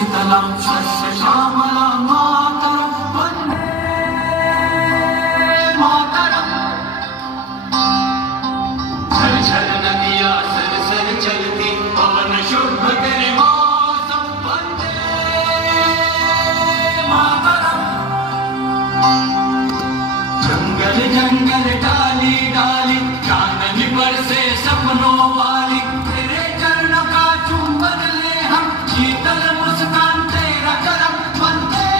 शीतलां शस्यश्यामलां मातरं वन्दे मातरम्। झर झर नदियाँ सर सर चलती पवन शुभ तेरे मौसम वन्दे मातरम्। जंगल जंगल डाली डाली चांदनी बरसे सपनों वाली तेरे चरणों का चुंबन ले हम शीतल मुस्कान तेरा करम वंदे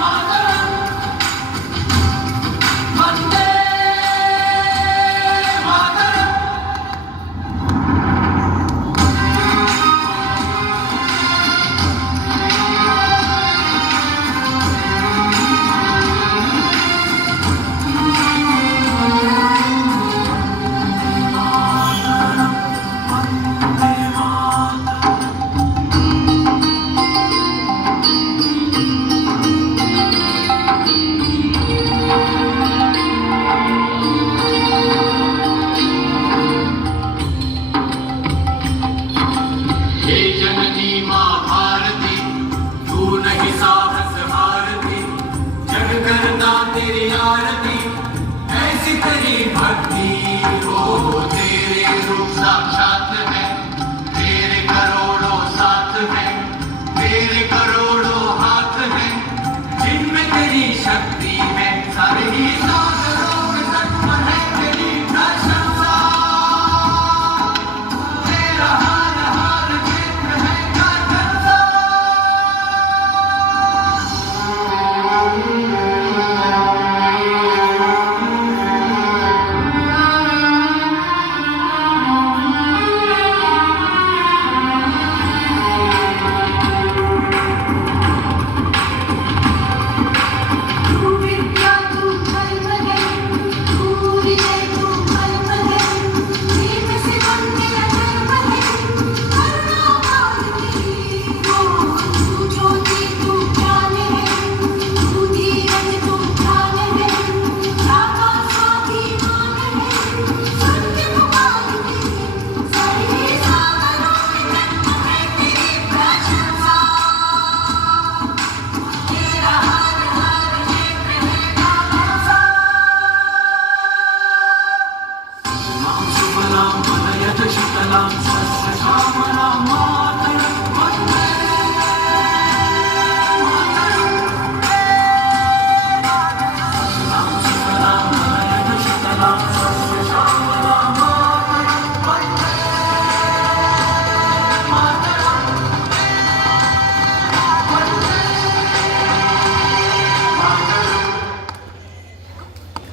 मातरम वंदे मातरम। हे जननी माँ भारती तू नहीं साहस हारती जग करता तेरी आरती ऐसी तेरी भक्ति हो तेरे रूप साक्षात है तेरे करोड़ों साथ है तेरे करोड़ों हाथ है जिनमें तेरी शक्ति है सारे ही सागरों के तट पर है तेरी प्रशंसा। तेरा हर हर क्षेत्र है कांचा। तू विद्या तू धर्म है तू विजय तू कर्म है प्रेम से मंदिर धर्म है करुणा भारती हो तू ज्योति तू ज्ञान है तू धीरज तू ध्यान है राधा स्वाभिमान है सत्य मुबारकी सारे सागरों के तट है तेरी प्रशंसा। तेरा हर हर क्षेत्र है कांचा। शुभलां वलयज शीतलां